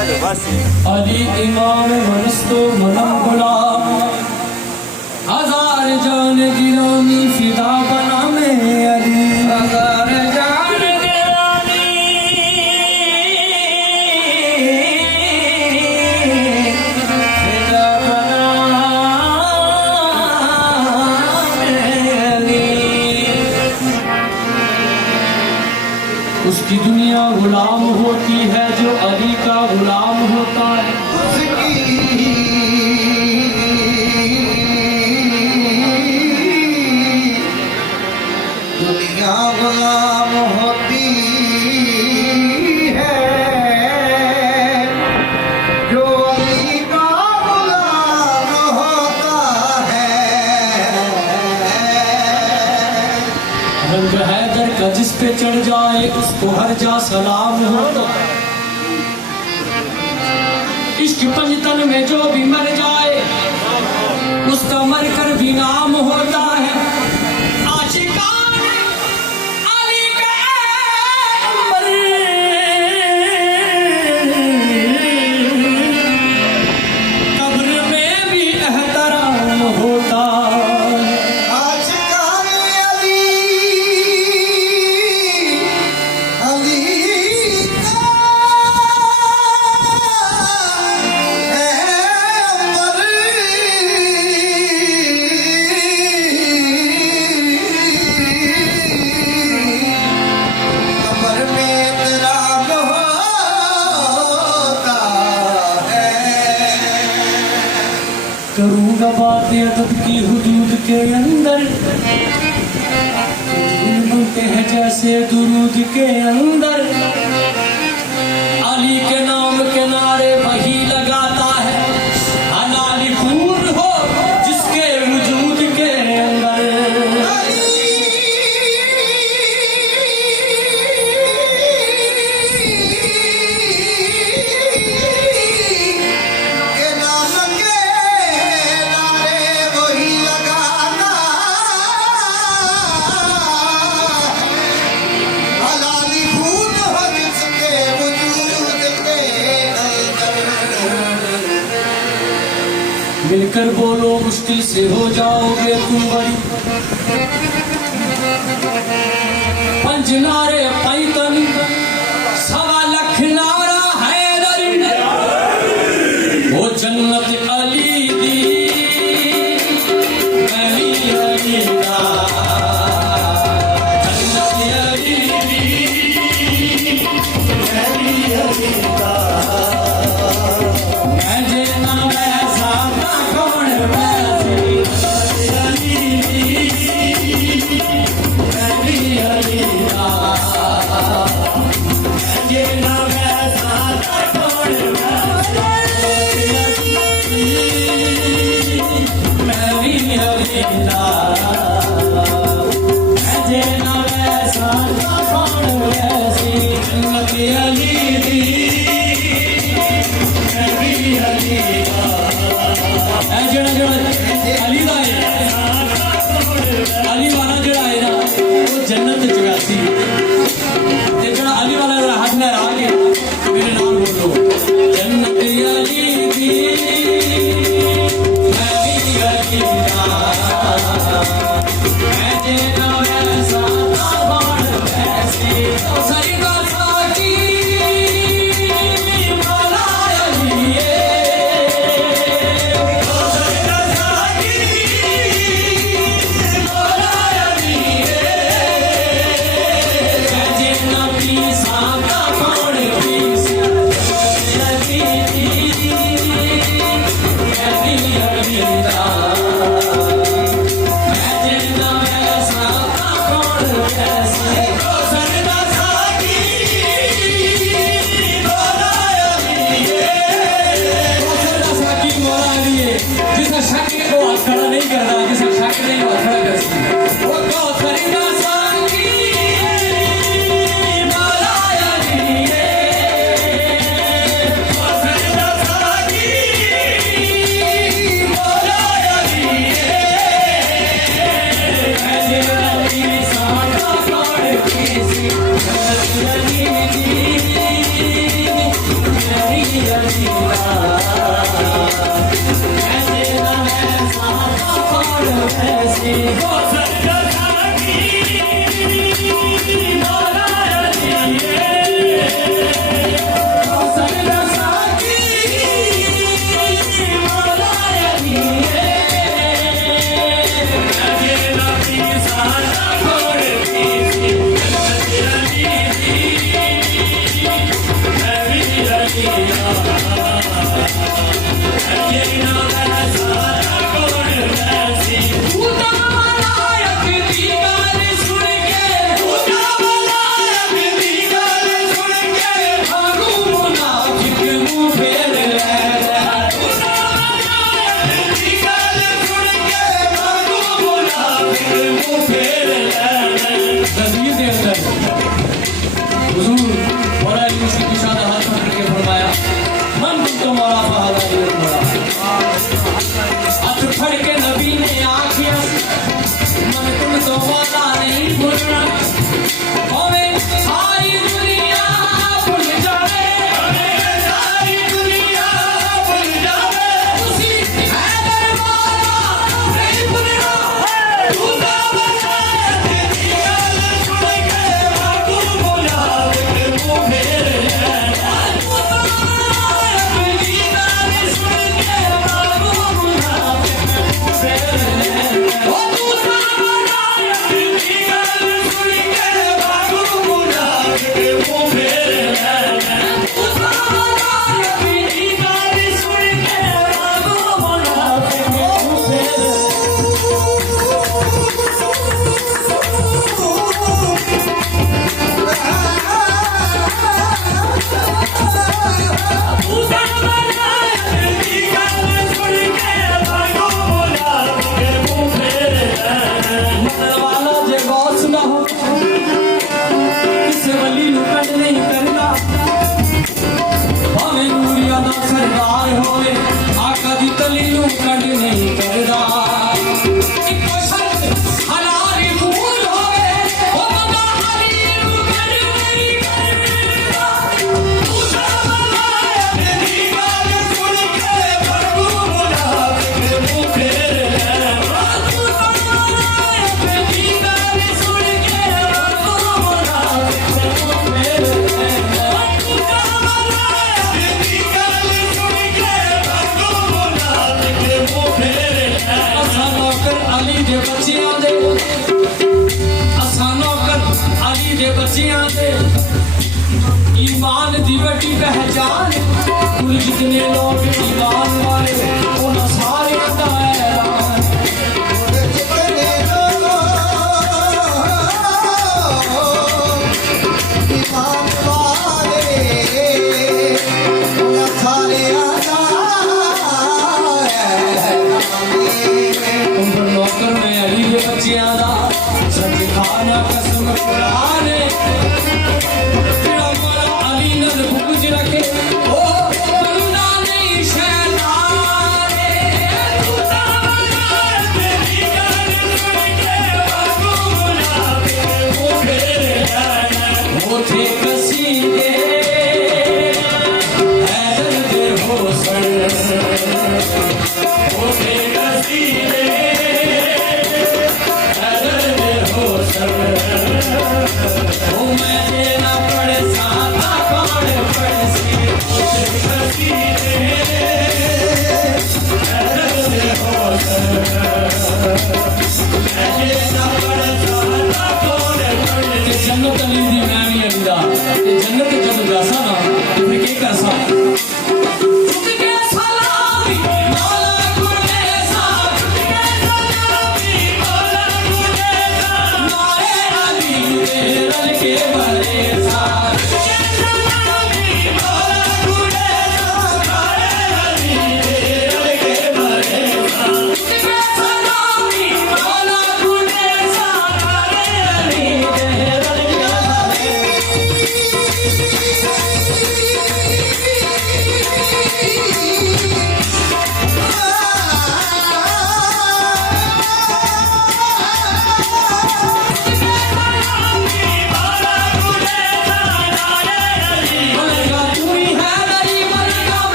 अली इमाम मनस्तो मनम गुलाम हजार जान गिरानी फिदा बना में अली हजार जान गिरानी फिदा बना में अली। उसकी दुनिया गुलाम होती है जो अली का गुलाम होता है। दुनिया गुलाम होती है जो अली का गुलाम होता है। रंग हैदर का जिस पे चढ़ जाए उसको हर जा सलाम होता है। इश्क पंजतन में जो भी मर जाए उसका मरकर भी नाम होता है। आशिकान अली का अमर कब्र में भी एहतराम होता है। आशिकान अली का करूँगा बात अदब की हुदूद के अंदर बनते हैं जैसे दुरूद के अंदर। अली के नाम के नारे वही लगाता है हलाली खून हो जिसके वजूद के अंदर। मिलकर बोलो मुश्किल से हो जाओगे तुम बड़ी। पंज नारे पैतन सवा लख नारा हैदरी वो जन्नत अली दी अली अली दा जन्नत अली दी अली अली दा। अली वाला जड़ा है ना वो जन्नत चुरासी ते जड़ा अली वाला जड़ा हाथ में आ गया मेरे नाम बोलो जन्नत अली दी अली अली दा मैं जेना वैसा बाण वैसी सरी गाथा की मौला अली जिसका शक को खड़ा नहीं कर रहा, जिसका शक नहीं वो खड़ा कर सकता वो कहो खरीदा सांगी मौलाया दिए वो खरीदा सांगी मौलाया दिए ऐसे रवि साका कोड़ किसी रवि दी नहीं सरदार होवे आका दी तली नू कंड नहीं करदा इको शर्त हलाल कबूल होवे ओ बंदा हली नू कंड नहीं करदा तू शर्मा अपनी गाल सुन के प्रभु बुला के मुंह फेर ले तू शर्मा अपनी गाल सुन के प्रभु बुला के मुंह फेर ले अली दे बच्चियां दे असानो कर अली दे बच्चियां दे ईमान दी बड़ी पहचान कुल जितने लोग ईमान वाले उन सारे का ऐलान जितने लोग ईमान वाले उन सारे नौकर में अली दे बच्चियां दा सच खाना कसम कुरान तेरा मौला अली नद भुज रखे ओ बंदा नहीं शैतान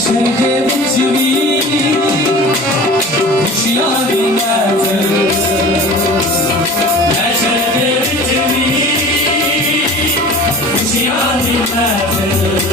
महशर दे विच भी खुशियां दी महफिल महशर दे विच भी खुशियां दी महफिल